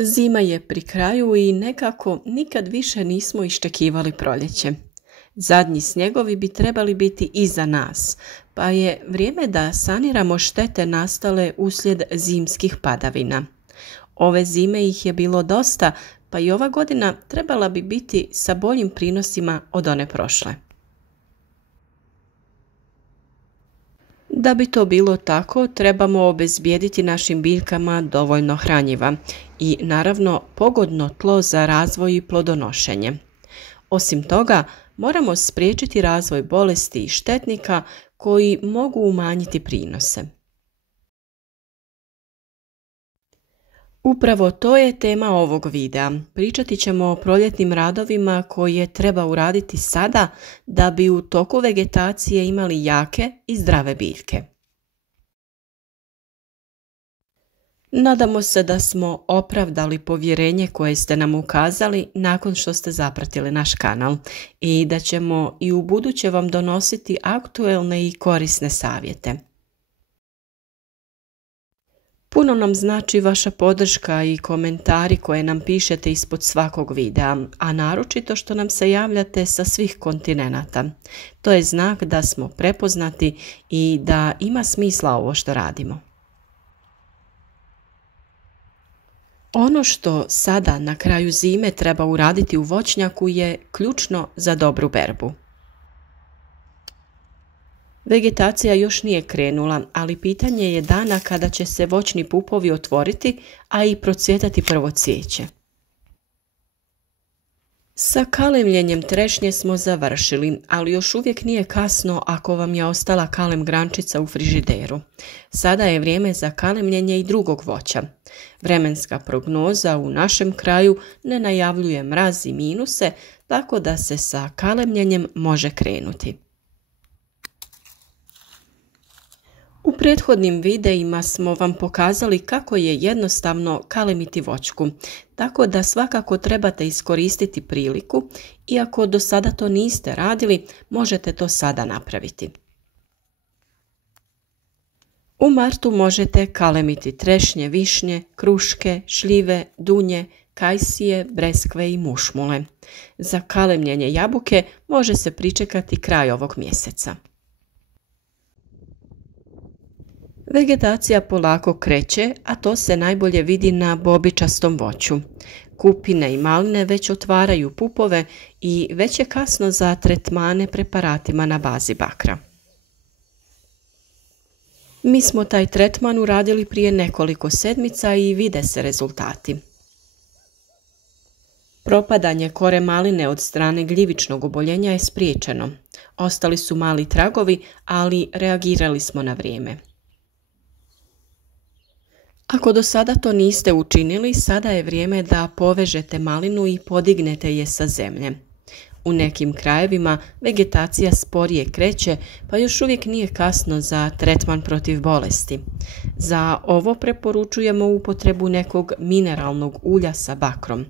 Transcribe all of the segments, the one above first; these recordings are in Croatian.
Zima je pri kraju i nekako nikad više nismo iščekivali proljeće. Zadnji snjegovi bi trebali biti iza nas, pa je vrijeme da saniramo štete nastale uslijed zimskih padavina. Ove zime ih je bilo dosta, pa i ova godina trebala bi biti sa boljim prinosima od one prošle. Da bi to bilo tako, trebamo obezbijediti našim biljkama dovoljno hranjiva i naravno pogodno tlo za razvoj i plodonošenje. Osim toga, moramo spriječiti razvoj bolesti i štetnika koji mogu umanjiti prinose. Upravo to je tema ovog videa. Pričati ćemo o proljetnim radovima koje treba uraditi sada da bi u toku vegetacije imali jake i zdrave biljke. Nadamo se da smo opravdali povjerenje koje ste nam ukazali nakon što ste zapratili naš kanal i da ćemo i u buduće vam donositi aktuelne i korisne savjete. Puno nam znači vaša podrška i komentari koje nam pišete ispod svakog videa, a naročito što nam se javljate sa svih kontinenata. To je znak da smo prepoznati i da ima smisla ovo što radimo. Ono što sada na kraju zime treba uraditi u voćnjaku je ključno za dobru berbu. Vegetacija još nije krenula, ali pitanje je dana kada će se voćni pupovi otvoriti, a i procvjetati prvo cvijeće. Sa kalemljenjem trešnje smo završili, ali još uvijek nije kasno ako vam je ostala kalem grančica u frižideru. Sada je vrijeme za kalemljenje i drugog voća. Vremenska prognoza u našem kraju ne najavljuje mraz i minuse, tako da se sa kalemljenjem može krenuti. U prethodnim videima smo vam pokazali kako je jednostavno kalemiti voćku, tako da svakako trebate iskoristiti priliku i ako do sada to niste radili, možete to sada napraviti. U martu možete kalemiti trešnje, višnje, kruške, šljive, dunje, kajsije, breskve i mušmule. Za kalemljenje jabuke može se pričekati kraj ovog mjeseca. Vegetacija polako kreće, a to se najbolje vidi na bobičastom voću. Kupine i maline već otvaraju pupove i već je kasno za tretmane preparatima na bazi bakra. Mi smo taj tretman uradili prije nekoliko sedmica i vide se rezultati. Propadanje kore maline od strane gljivičnog oboljenja je spriječeno. Ostali su mali tragovi, ali reagirali smo na vrijeme. Ako do sada to niste učinili, sada je vrijeme da povežete malinu i podignete je sa zemlje. U nekim krajevima vegetacija sporije kreće, pa još uvijek nije kasno za tretman protiv bolesti. Za ovo preporučujemo upotrebu nekog mineralnog ulja sa bakrom.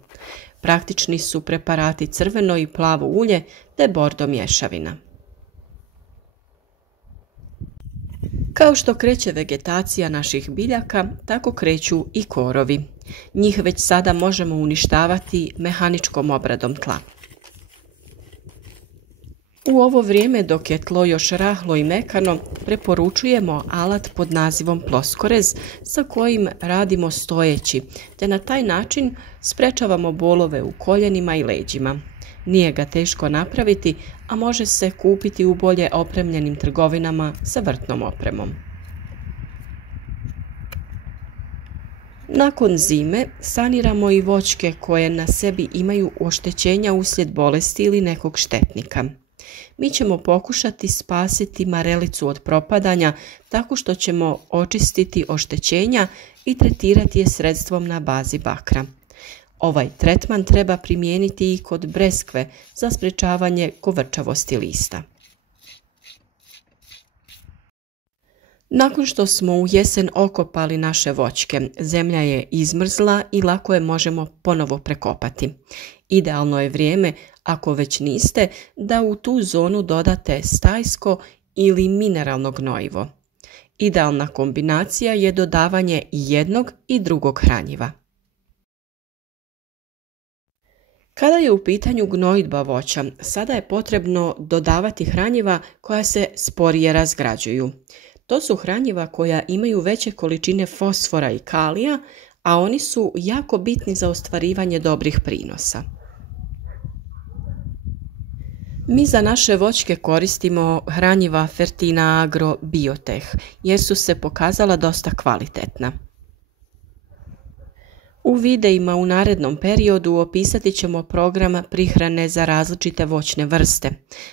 Praktični su preparati crveno i plavo ulje te bordo mješavina. Kao što kreće vegetacija naših biljaka, tako kreću i korovi. Njih već sada možemo uništavati mehaničkom obradom tla. U ovo vrijeme dok je tlo još rahlo i mekano, preporučujemo alat pod nazivom ploskorez sa kojim radimo stojeći, te na taj način sprečavamo bolove u koljenima i leđima. Nije ga teško napraviti, a može se kupiti u bolje opremljenim trgovinama sa vrtnom opremom. Nakon zime saniramo i voćke koje na sebi imaju oštećenja uslijed bolesti ili nekog štetnika. Mi ćemo pokušati spasiti marelicu od propadanja tako što ćemo očistiti oštećenja i tretirati je sredstvom na bazi bakra. Ovaj tretman treba primijeniti i kod breskve za sprječavanje kovrčavosti lista. Nakon što smo u jesen okopali naše voćke, zemlja je izmrzla i lako je možemo ponovo prekopati. Idealno je vrijeme, ako već niste, da u tu zonu dodate stajsko ili mineralno gnojivo. Idealna kombinacija je dodavanje i jednog i drugog hranjiva. Kada je u pitanju gnojidba voća, sada je potrebno dodavati hranjiva koja se sporije razgrađuju. To su hranjiva koja imaju veće količine fosfora i kalija, a oni su jako bitni za ostvarivanje dobrih prinosa. Mi za naše voćke koristimo hranjiva Fertina Agro Biotech jer su se pokazala dosta kvalitetna. U videima u narednom periodu opisati ćemo program prihrane za različite voćne vrste.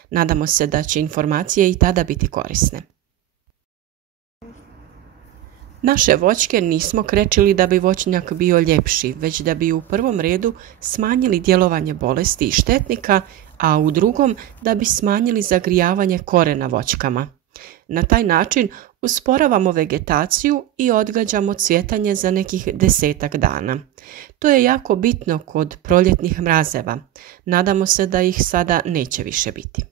Nadamo se da će informacije i tada biti korisne. Naše voćke nismo krečili da bi voćnjak bio ljepši, već da bi u prvom redu smanjili djelovanje bolesti i štetnika, a u drugom da bi smanjili zagrijavanje korena voćkama. Na taj način usporavamo vegetaciju i odgađamo cvjetanje za nekih 10 dana. To je jako bitno kod proljetnih mrazeva. Nadamo se da ih sada neće više biti.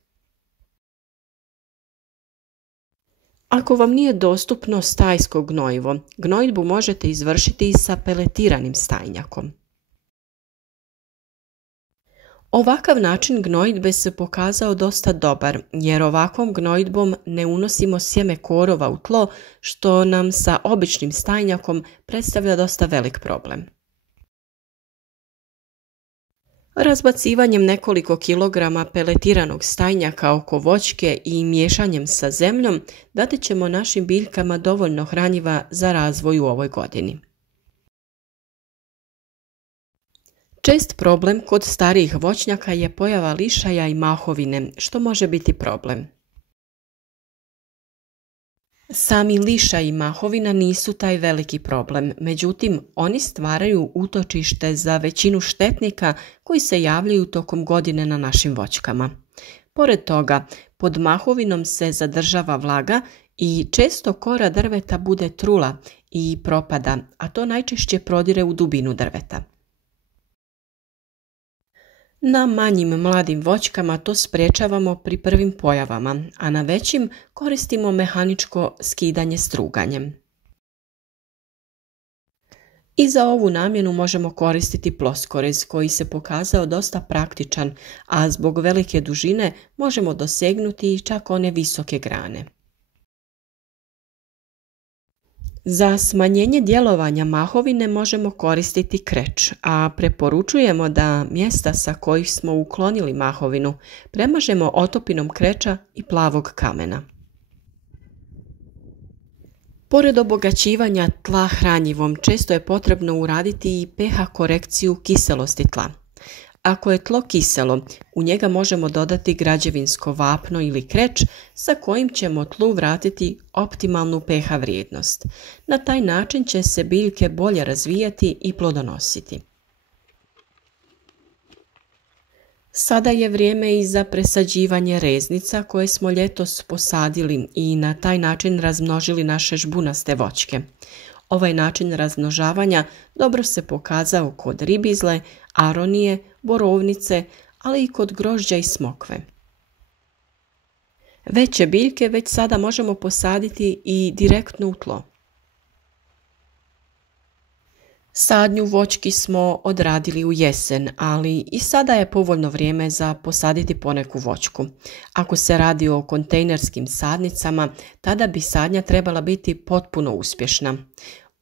Ako vam nije dostupno stajsko gnojivo, gnojidbu možete izvršiti i sa peletiranim stajnjakom. Ovakav način gnojidbe se pokazao dosta dobar, jer ovakvom gnojidbom ne unosimo sjeme korova u tlo, što nam sa običnim stajnjakom predstavlja dosta velik problem. Razbacivanjem nekoliko kilograma peletiranog stajnjaka oko voćke i miješanjem sa zemljom dati ćemo našim biljkama dovoljno hranjiva za razvoj u ovoj godini. Čest problem kod starijih voćnjaka je pojava lišaja i mahovine, što može biti problem. Sami lišaj i mahovina nisu taj veliki problem, međutim oni stvaraju utočište za većinu štetnika koji se javljaju tokom godine na našim voćkama. Pored toga, pod mahovinom se zadržava vlaga i često kora drveta bude trula i propada, a to najčešće prodire u dubinu drveta. Na manjim mladim voćkama to sprječavamo pri prvim pojavama, a na većim koristimo mehaničko skidanje struganjem. I za ovu namjenu možemo koristiti ploskorez koji se pokazao dosta praktičan, a zbog velike dužine možemo dosegnuti čak one visoke grane. Za smanjenje djelovanja mahovine možemo koristiti kreč, a preporučujemo da mjesta sa kojih smo uklonili mahovinu premažemo otopinom kreča i plavog kamena. Pored obogaćivanja tla hranjivom, često je potrebno uraditi i pH korekciju kiselosti tla. Ako je tlo kiselo, u njega možemo dodati građevinsko vapno ili kreč sa kojim ćemo tlu vratiti optimalnu pH vrijednost. Na taj način će se biljke bolje razvijati i plodonositi. Sada je vrijeme i za presađivanje reznica koje smo ljetos posadili i na taj način razmnožili naše žbunaste voćke. Ovaj način razmnožavanja dobro se pokazao kod ribizle, aronije, borovnice, ali i kod grožđa i smokve. Veće biljke već sada možemo posaditi i direktno u tlo. Sadnju voćki smo odradili u jesen, ali i sada je povoljno vrijeme za posaditi poneku voćku. Ako se radi o kontejnerskim sadnicama, tada bi sadnja trebala biti potpuno uspješna.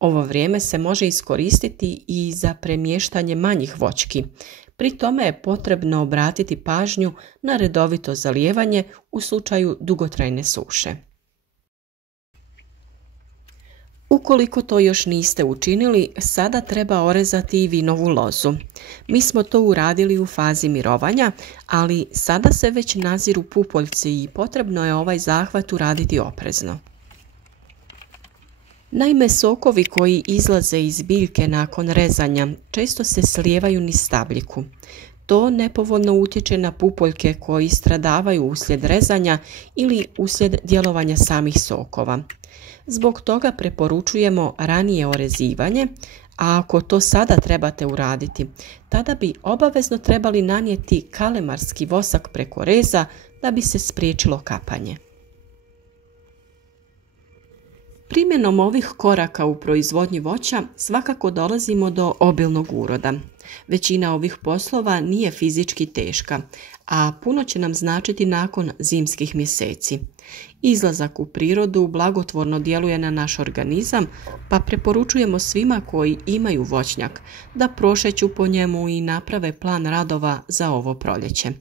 Ovo vrijeme se može iskoristiti i za premještanje manjih voćki. Pri tome je potrebno obratiti pažnju na redovito zalijevanje u slučaju dugotrajne suše. Ukoliko to još niste učinili, sada treba orezati i vinovu lozu. Mi smo to uradili u fazi mirovanja, ali sada se već naziru pupoljci i potrebno je ovaj zahvat uraditi oprezno. Naime, sokovi koji izlaze iz biljke nakon rezanja često se slijevaju niz stabljiku. To nepovoljno utječe na pupoljke koji stradavaju uslijed rezanja ili uslijed djelovanja samih sokova. Zbog toga preporučujemo ranije orezivanje, a ako to sada trebate uraditi, tada bi obavezno trebali nanijeti kalemarski vosak preko reza da bi se spriječilo kapanje. Primjenom ovih koraka u proizvodnji voća svakako dolazimo do obilnog uroda. Većina ovih poslova nije fizički teška, a puno će nam značiti nakon zimskih mjeseci. Izlazak u prirodu blagotvorno djeluje na naš organizam, pa preporučujemo svima koji imaju voćnjak da prošeću po njemu i naprave plan radova za ovo proljeće.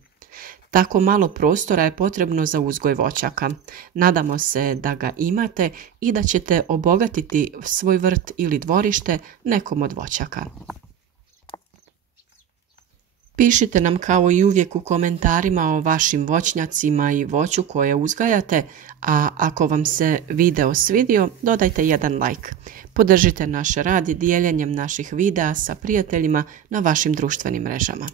Tako malo prostora je potrebno za uzgoj voćaka. Nadamo se da ga imate i da ćete obogatiti svoj vrt ili dvorište nekom od voćaka. Pišite nam kao i uvijek u komentarima o vašim voćnjacima i voću koje uzgajate, a ako vam se video svidio, dodajte jedan like. Podržite naš rad dijeljenjem naših videa sa prijateljima na vašim društvenim mrežama.